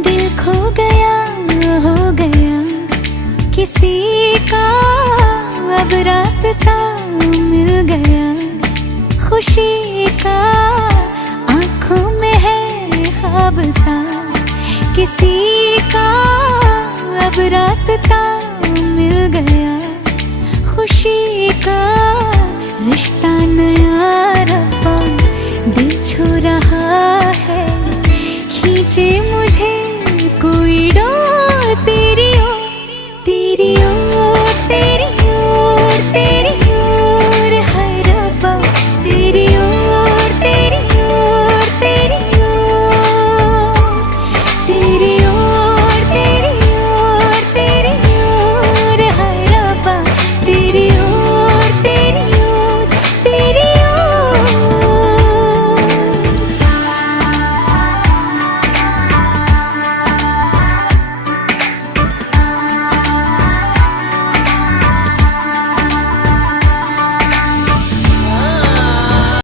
दिल खो गया, हो गया किसी का, अब रास्ता मिल गया खुशी का। आंखों में है ख्वाब सा किसी का, अब रास्ता मिल गया खुशी का। रिश्ता नया रब्बा दिल छू रहा है, खींचे मुझे कोई